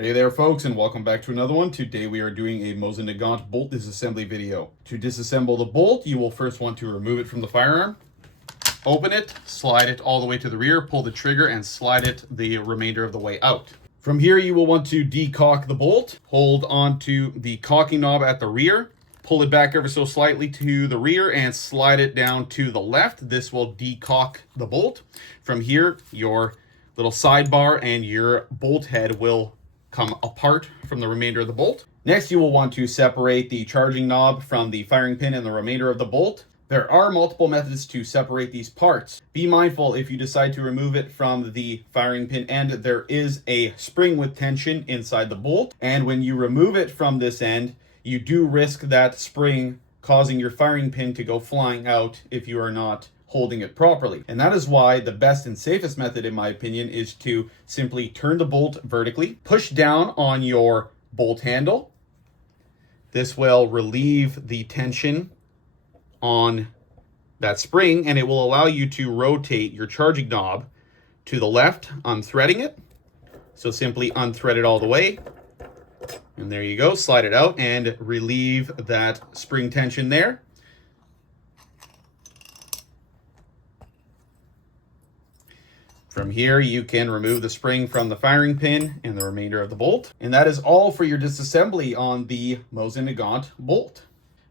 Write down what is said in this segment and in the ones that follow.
Hey there folks, and welcome back to another one. Today we are doing a Mosin Nagant bolt disassembly video. To disassemble the bolt, you will first want to remove it from the firearm, open it, slide it all the way to the rear, pull the trigger and slide it the remainder of the way out. From here you will want to decock the bolt, hold onto the cocking knob at the rear, pull it back ever so slightly to the rear and slide it down to the left. This will decock the bolt. From here, your little sidebar and your bolt head will come apart from the remainder of the bolt. Next, you will want to separate the charging knob from the firing pin and the remainder of the bolt. There are multiple methods to separate these parts. Be mindful if you decide to remove it from the firing pin end, there is a spring with tension inside the bolt. And when you remove it from this end, you do risk that spring causing your firing pin to go flying out if you are not holding it properly. And that is why the best and safest method, in my opinion, is to simply turn the bolt vertically, push down on your bolt handle. This will relieve the tension on that spring, and it will allow you to rotate your charging knob to the left, unthreading it. So simply unthread it all the way. And there you go, slide it out and relieve that spring tension there. From here, you can remove the spring from the firing pin and the remainder of the bolt. And that is all for your disassembly on the Mosin Nagant bolt.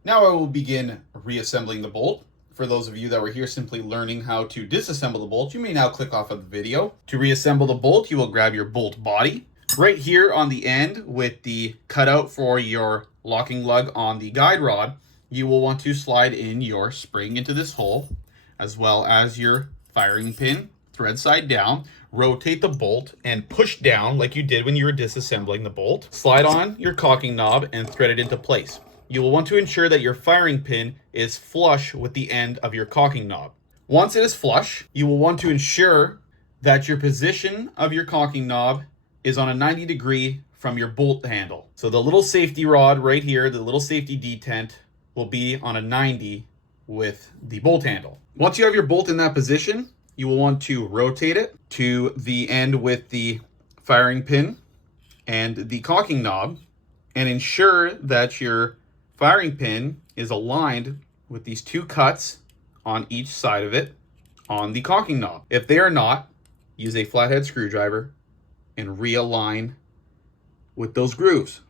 Now I will begin reassembling the bolt. For those of you that were here simply learning how to disassemble the bolt, you may now click off of the video. To reassemble the bolt, you will grab your bolt body. Right here on the end with the cutout for your locking lug on the guide rod, you will want to slide in your spring into this hole, as well as your firing pin. Thread side down, rotate the bolt and push down like you did when you were disassembling the bolt. Slide on your cocking knob and thread it into place. You will want to ensure that your firing pin is flush with the end of your cocking knob. Once it is flush, you will want to ensure that your position of your cocking knob is on a 90-degree from your bolt handle. So the little safety rod right here, the little safety detent, will be on a 90 with the bolt handle. Once you have your bolt in that position, you will want to rotate it to the end with the firing pin and the cocking knob and ensure that your firing pin is aligned with these two cuts on each side of it on the cocking knob. If they are not, use a flathead screwdriver and realign with those grooves.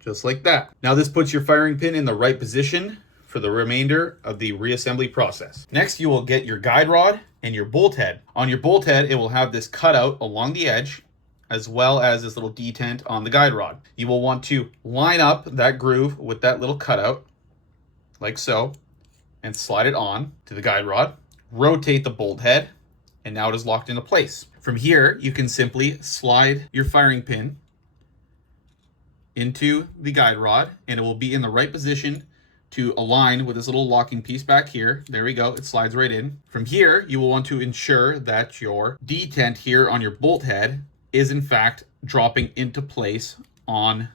Just like that. Now this puts your firing pin in the right position for the remainder of the reassembly process. Next, you will get your guide rod and your bolt head. On your bolt head, it will have this cutout along the edge, as well as this little detent on the guide rod. You will want to line up that groove with that little cutout, like so, and slide it on to the guide rod. Rotate the bolt head, and now it is locked into place. From here, you can simply slide your firing pin into the guide rod, and it will be in the right position to align with this little locking piece back here. There we go, it slides right in. From here, you will want to ensure that your detent here on your bolt head is in fact dropping into place on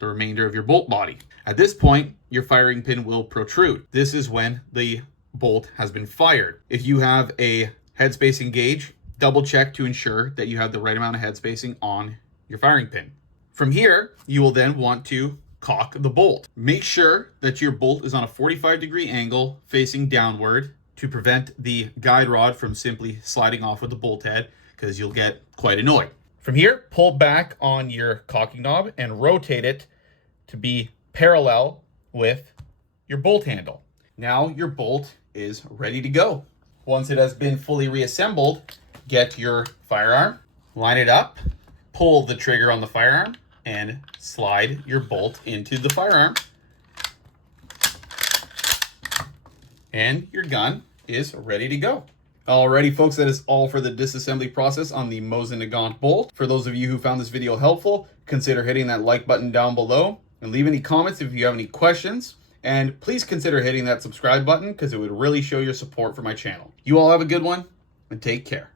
the remainder of your bolt body. At this point, your firing pin will protrude. This is when the bolt has been fired. If you have a head spacing gauge, double check to ensure that you have the right amount of head spacing on your firing pin. From here, you will then want to cock the bolt. Make sure that your bolt is on a 45-degree angle facing downward to prevent the guide rod from simply sliding off with the bolt head, because you'll get quite annoyed. From here, pull back on your cocking knob and rotate it to be parallel with your bolt handle. Now your bolt is ready to go. Once it has been fully reassembled, get your firearm, line it up, pull the trigger on the firearm, and slide your bolt into the firearm. And your gun is ready to go. Alrighty folks, that is all for the disassembly process on the Mosin Nagant bolt. For those of you who found this video helpful, consider hitting that like button down below and leave any comments if you have any questions. And please consider hitting that subscribe button because it would really show your support for my channel. You all have a good one and take care.